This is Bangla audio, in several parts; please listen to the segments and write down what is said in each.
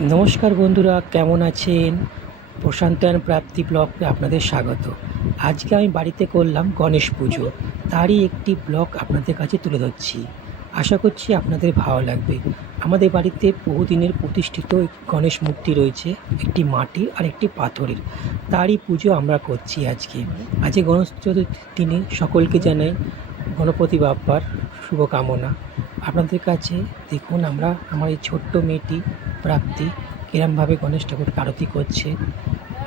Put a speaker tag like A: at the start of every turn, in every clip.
A: নমস্কার বন্ধুরা, কেমন আছেন? প্রশান্তয়ন প্রাপ্তি ব্লকে আপনাদের স্বাগত। আজকে আমি বাড়িতে করলাম গণেশ পুজো। তারই একটি ব্লগ আপনাদের কাছে তুলে ধরছি। আশা করছি আপনাদের ভালো লাগবে। আমাদের বাড়িতে বহুদিনের প্রতিষ্ঠিত গণেশ মূর্তি রয়েছে, একটি মাটির আর একটি পাথরের। তারই পুজো আমরা করছি আজকে। আজকে গণেশ চতুর্থীর দিনে সকলকে জানাই গণপতি বাপ্পার শুভকামনা। আপনাদের কাছে দেখুন আমরা, আমার এই ছোট্ট মেয়েটি প্রাপ্তি। কিরমভাবে গণেশ ঠাকুরকে আরতি করছে।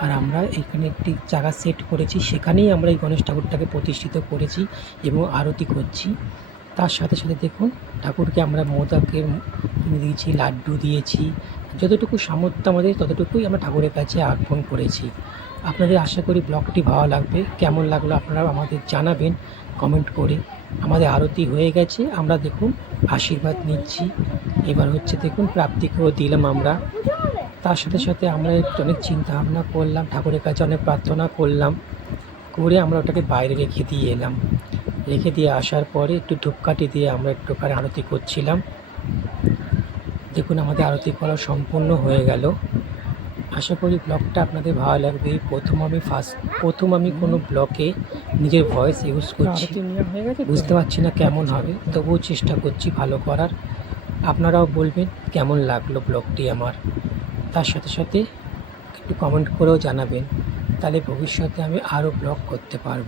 A: আর আমরা এখানে একটি জায়গা সেট করেছি। সেখানেই আমরা এই গণেশ ঠাকুরটাকে প্রতিষ্ঠিত করেছি এবং আরতি করছি। তার সাথে সাথে দেখুন, ঠাকুরকে আমরা মোদকের কিনে দিয়েছি, লাড্ডু দিয়েছি। যতটুকু সামর্থ্য আমাদের, ততটুকুই আমরা ঠাকুরের কাছে অর্পণ করেছি। আপনাদের আশা করি ব্লগটি ভালো লাগবে। কেমন লাগল আপনারা আমাদের জানাবেন কমেন্ট করে। আমাদের আরতি হয়ে গেছে। আমরা দেখুন, আশীর্বাদ নিচ্ছি। এবার হচ্ছে দেখুন প্রাপ্তিকেও দিলাম আমরা। তার সাথে সাথে আমরা একটু অনেক চিন্তা ভাবনা করলাম ঠাকুরের কাছে অনেক প্রার্থনা করলাম। করে আমরা ওটাকে বাইরে রেখে দিয়ে এলাম। রেখে দিয়ে আসার পরে একটু ধূপকাঠি দিয়ে আমরা একটু একটুখানি আরতি করছিলাম। দেখুন আমাদের আরতি করা সম্পূর্ণ হয়ে গেল। আশা করি ব্লগটা আপনাদের ভালো লাগবে। প্রথম আমি ফার্স্ট প্রথম আমি কোনো ব্লগে নিজের ভয়েস ইউজ করছি। বুঝতে পারছি না কেমন হবে। তবুও চেষ্টা করছি ভালো করার। আপনারাও বলবেন কেমন লাগল ব্লগটি আমার। তার সাথে সাথে একটু কমেন্ট করেও জানাবেন। তাহলে ভবিষ্যতে আমি আরও ব্লগ করতে পারব।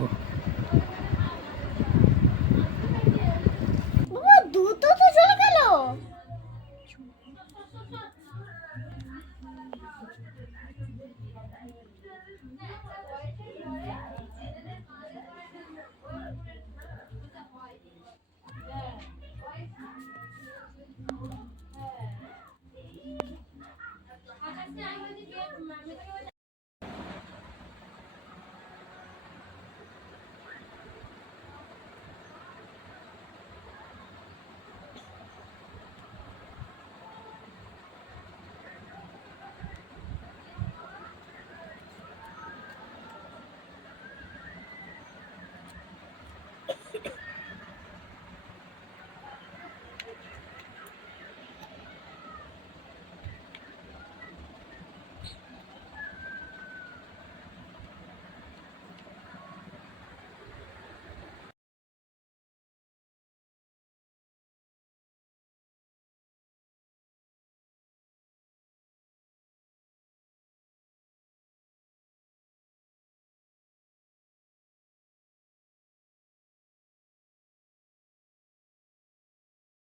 A: يا